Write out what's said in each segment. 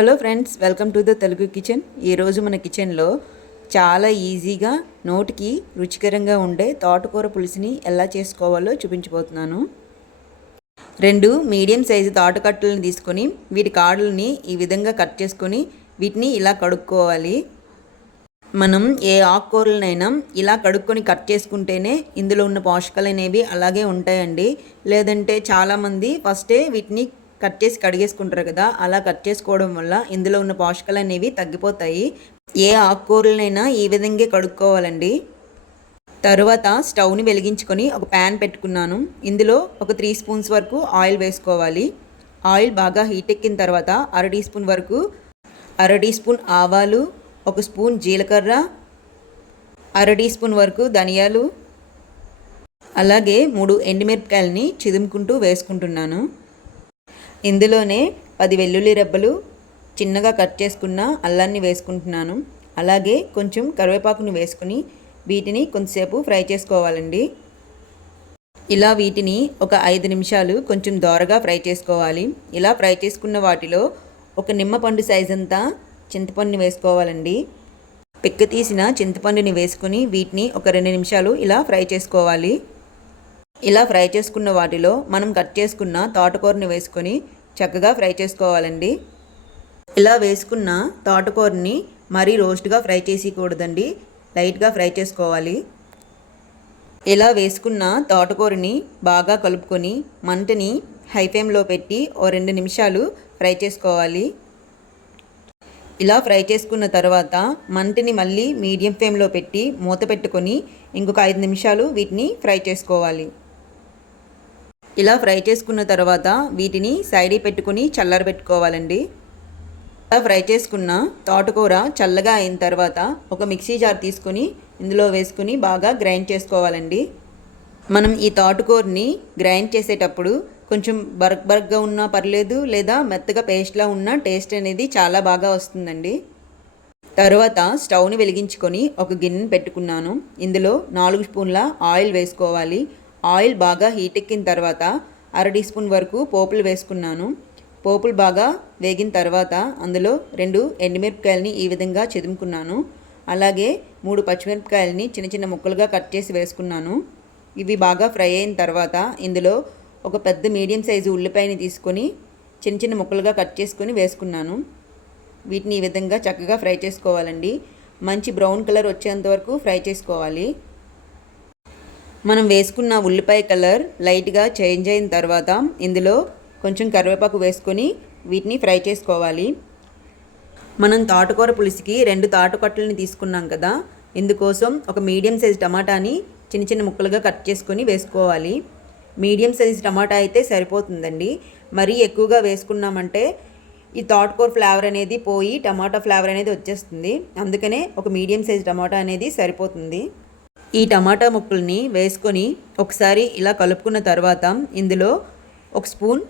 Hello friends welcome to the Telugu kitchen. ఈరోజు మన కిచెన్లో చాలా ఈజీగా నోటికి రుచికరంగా ఉండే తోటకూర పులుసుని ఎలా చేసుకోవాలో చూపించబోతున్నాను. రెండు మీడియం సైజు తోటకట్టలను తీసుకొని వీటి కాడలని ఈ విధంగా కట్ చేసుకొని వీటిని ఇలా కడుక్కోవాలి. మనం ఏ ఆకుకూరలనైనా ఇలా కడుక్కొని కట్ చేసుకుంటేనే ఇందులో ఉన్న పోషకాలు అనేవి అలాగే ఉంటాయండి. లేదంటే చాలామంది ఫస్టే వీటిని కట్ చేసి కడిగేసుకుంటారు కదా అలా కట్ చేసుకోవడం వల్ల ఇందులో ఉన్న పోషకాలు అనేవి తగ్గిపోతాయి. ఏ ఆకుకూరలనైనా ఈ విధంగా కడుక్కోవాలండి. తరువాత స్టవ్ని వెలిగించుకొని ఒక ప్యాన్ పెట్టుకున్నాను. ఇందులో ఒక త్రీ స్పూన్స్ వరకు ఆయిల్ వేసుకోవాలి. ఆయిల్ బాగా హీట్ ఎక్కిన తర్వాత అర టీ స్పూన్ వరకు అర టీ స్పూన్ ఆవాలు ఒక స్పూన్ జీలకర్ర అర టీ స్పూన్ వరకు ధనియాలు అలాగే మూడు ఎండుమిరపకాయలని చిదుముకుంటూ వేసుకుంటున్నాను. ఇందులోనే పది వెల్లుల్లి రెబ్బలు చిన్నగా కట్ చేసుకున్న అల్లాన్ని వేసుకుంటున్నాను. అలాగే కొంచెం కరివేపాకుని వేసుకుని వీటిని కొంతసేపు ఫ్రై చేసుకోవాలండి. ఇలా వీటిని ఒక ఐదు నిమిషాలు కొంచెం దోరగా ఫ్రై చేసుకోవాలి. ఇలా ఫ్రై చేసుకున్న వాటిలో ఒక నిమ్మపండు సైజ్ అంతా చింతపండుని వేసుకోవాలండి. పిక్క తీసిన చింతపండుని వేసుకుని వీటిని ఒక రెండు నిమిషాలు ఇలా ఫ్రై చేసుకోవాలి. ఇలా ఫ్రై చేసుకున్న వాటిలో మనం కట్ చేసుకున్న తోటకూరని వేసుకొని చక్కగా ఫ్రై చేసుకోవాలండి. ఇలా వేసుకున్న తోటకూరని మరీ రోస్ట్గా ఫ్రై చేసేయకూడదండి. లైట్గా ఫ్రై చేసుకోవాలి. ఇలా వేసుకున్న తోటకూరని బాగా కలుపుకొని మంటని హై ఫ్లేమ్లో పెట్టి ఓ రెండు నిమిషాలు ఫ్రై చేసుకోవాలి. ఇలా ఫ్రై చేసుకున్న తర్వాత మంటని మళ్ళీ మీడియం ఫ్లేమ్లో పెట్టి మూత పెట్టుకొని ఇంకొక ఐదు నిమిషాలు వీటిని ఫ్రై చేసుకోవాలి. ఇలా ఫ్రై చేసుకున్న తర్వాత వీటిని సైడ్ పెట్టుకుని చల్లారబెట్టుకోవాలండి ఇలా ఫ్రై చేసుకున్న తోటకూర చల్లగా అయిన తర్వాత ఒక మిక్సీ జార్ తీసుకొని ఇందులో వేసుకుని బాగా గ్రైండ్ చేసుకోవాలండి. మనం ఈ తోటకూరని గ్రైండ్ చేసేటప్పుడు కొంచెం బరక్ బరక్గా ఉన్నా పర్లేదు లేదా మెత్తగా పేస్ట్లా ఉన్న టేస్ట్ అనేది చాలా బాగా వస్తుందండి. తర్వాత స్టవ్ని వెలిగించుకొని ఒక గిన్నె పెట్టుకున్నాను. ఇందులో నాలుగు స్పూన్ల ఆయిల్ వేసుకోవాలి. ఆయిల్ బాగా హీట్ ఎక్కిన తర్వాత అర టీ స్పూన్ వరకు పోపులు వేసుకున్నాను. పోపులు బాగా వేగిన తర్వాత అందులో రెండు ఎండుమిరపకాయలని ఈ విధంగా చెదుముకున్నాను. అలాగే మూడు పచ్చిమిరపకాయలని చిన్న చిన్న ముక్కలుగా కట్ చేసి వేసుకున్నాను. ఇవి బాగా ఫ్రై అయిన తర్వాత ఇందులో ఒక పెద్ద మీడియం సైజు ఉల్లిపాయని తీసుకొని చిన్న చిన్న ముక్కలుగా కట్ చేసుకొని వేసుకున్నాను. వీటిని ఈ విధంగా చక్కగా ఫ్రై చేసుకోవాలండి. మంచి బ్రౌన్ కలర్ వచ్చేంత వరకు ఫ్రై చేసుకోవాలి. మనం వేసుకున్న ఉల్లిపాయ కలర్ లైట్గా చేంజ్ అయిన తర్వాత ఇందులో కొంచెం కరివేపాకు వేసుకొని వీటిని ఫ్రై చేసుకోవాలి. మనం తాటుకూర పులుసుకి రెండు తాటుకట్టలని తీసుకున్నాం కదా ఇందుకోసం ఒక మీడియం సైజ్ టమాటాని చిన్న చిన్న ముక్కలుగా కట్ చేసుకొని వేసుకోవాలి. మీడియం సైజ్ టమాటా అయితే సరిపోతుందండి. మరీ ఎక్కువగా వేసుకున్నామంటే ఈ తాటుకూర ఫ్లేవర్ అనేది పోయి టమాటా ఫ్లేవర్ అనేది వచ్చేస్తుంది. అందుకనే ఒక మీడియం సైజ్ టమాటా అనేది సరిపోతుంది. ఈ టమాటా ముక్కల్ని వేసుకొని ఒకసారి ఇలా కలుపుకున్న తర్వాత ఇందులో ఒక స్పూన్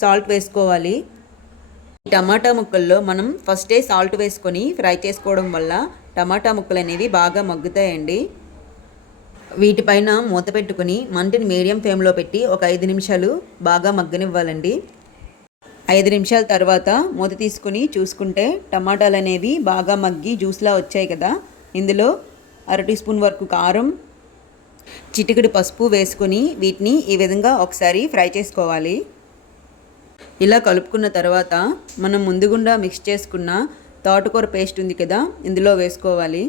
సాల్ట్ వేసుకోవాలి. టమాటా ముక్కల్లో మనం ఫస్టే సాల్ట్ వేసుకొని ఫ్రై చేసుకోవడం వల్ల టమాటా ముక్కలు అనేవి బాగా మగ్గుతాయండి. వీటిపైన మూత పెట్టుకుని మంటని మీడియం ఫ్లేమ్లో పెట్టి ఒక ఐదు నిమిషాలు బాగా మగ్గనివ్వాలండి. ఐదు నిమిషాల తర్వాత మూత తీసుకుని చూసుకుంటే టమాటాలు అనేవి బాగా మగ్గి జ్యూస్లా వచ్చాయి కదా. ఇందులో అర టీ స్పూన్ వరకు కారం చిటికెడు పసుపు వేసుకొని వీటిని ఈ విధంగా ఒకసారి ఫ్రై చేసుకోవాలి. ఇలా కలుపుకున్న తర్వాత మనం ముందుగుండా మిక్స్ చేసుకున్న తోటకూర పేస్ట్ ఉంది కదా ఇందులో వేసుకోవాలి.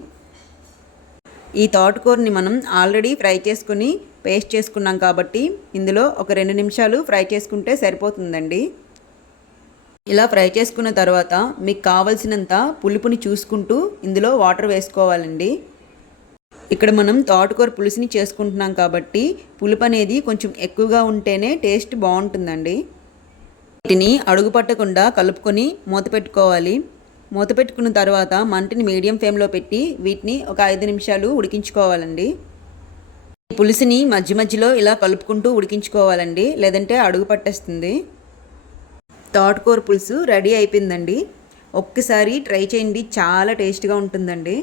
ఈ తోటకూరని మనం ఆల్రెడీ ఫ్రై చేసుకుని పేస్ట్ చేసుకున్నాం కాబట్టి ఇందులో ఒక రెండు నిమిషాలు ఫ్రై చేసుకుంటే సరిపోతుందండి. ఇలా ఫ్రై చేసుకున్న తర్వాత మీకు కావలసినంత పులుపుని చూసుకుంటూ ఇందులో వాటర్ వేసుకోవాలండి. ఇక్కడ మనం తోటకూర పులుసుని చేసుకుంటున్నాం కాబట్టి పులుపు అనేది కొంచెం ఎక్కువగా ఉంటేనే టేస్ట్ బాగుంటుందండి. వీటిని అడుగు పట్టకుండా కలుపుకొని మూత పెట్టుకోవాలి. మూత పెట్టుకున్న తర్వాత మంటని మీడియం ఫ్లేమ్లో పెట్టి వీటిని ఒక ఐదు నిమిషాలు ఉడికించుకోవాలండి. పులుసుని మధ్య మధ్యలో ఇలా కలుపుకుంటూ ఉడికించుకోవాలండి లేదంటే అడుగు పట్టేస్తుంది. తోటకూర పులుసు రెడీ అయిపోయిందండి. ఒక్కసారి ట్రై చేయండి చాలా టేస్ట్గా ఉంటుందండి.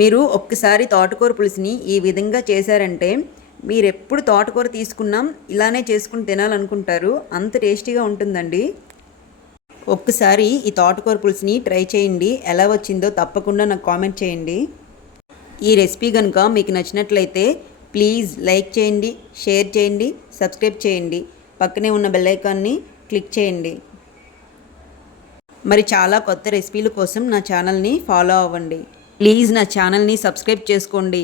మీరు ఒక్కసారి తోటకూర పులుసుని ఈ విధంగా చేశారంటే మీరు ఎప్పుడు తోటకూర తీసుకున్నాం ఇలానే చేసుకుని తినాలనుకుంటారు. అంత టేస్టీగా ఉంటుందండి. ఒక్కసారి ఈ తోటకూర పులుసుని ట్రై చేయండి. ఎలా వచ్చిందో తప్పకుండా నాకు కామెంట్ చేయండి. ఈ రెసిపీ కనుక మీకు నచ్చినట్లయితే ప్లీజ్ లైక్ చేయండి షేర్ చేయండి సబ్స్క్రైబ్ చేయండి. పక్కనే ఉన్న బెల్ ఐకాన్ని క్లిక్ చేయండి. మరి చాలా కొత్త రెసిపీల కోసం నా ఛానల్ని ఫాలో అవ్వండి. ప్లీజ్ నా ఛానల్ని సబ్స్క్రైబ్ చేసుకోండి.